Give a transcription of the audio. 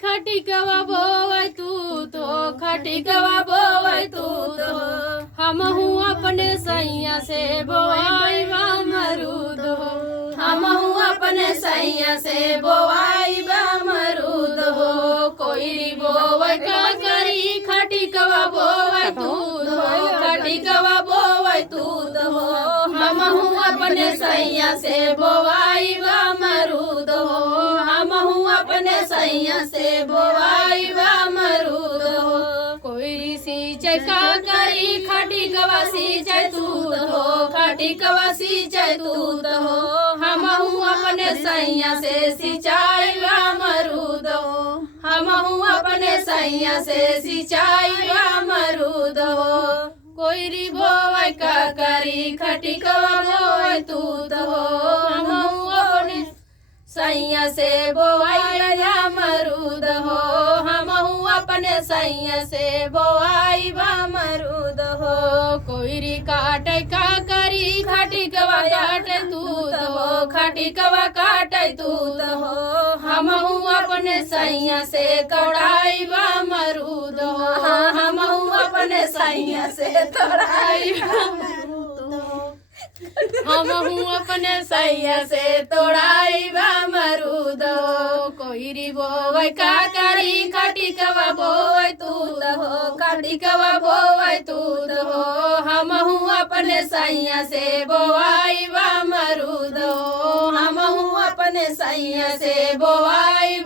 खटिकवा बोवै तू तो खटिकवा बोवै तू तो हमहू अपने सैया से बोआई बा मरूद हो हमहू अपने सैया से बोआई बा मरूद हो कोई बोवै का करी खटिकवा बोवै तू तो खटिकवा बोवै तू हो हमहू अपने सैया से बोआई बा मरूद हो हमहू अपने सैया से बोआई बा मरूद हो कोई सींचे का करी खटिकवा सींचे तूत हो खटिकवा सींचे तूत हो हमहू अपने सैया से सिंचाई बा मरूद हो हमहू अपने सैया से सिंचाई बा मरूद हो कोई बोवै का करी खटिकवा बोवै तूत हो हमहू अपने सैया से बोआई बा मरूद हो हमहू अपने सैया से बोआई बा मरूद हो कोई काटे का करी खटिकवा काटे तूत हो खटिकवा काटे तूत हो हमहू अपने सैया से तोड़ाई बा मरूद हो हमहू अपने सैया से तोड़ाई बा मरूद हो हमहू अपने सैया से तोड़ाई बा मरूद हो कोई बोवै का करी खटिकवा बोवै तूत हो खटिकवा बोवै तूत हो हमहू अपने सैया से बोआई बा मरूद हो हमहू अपने सैया से बोआई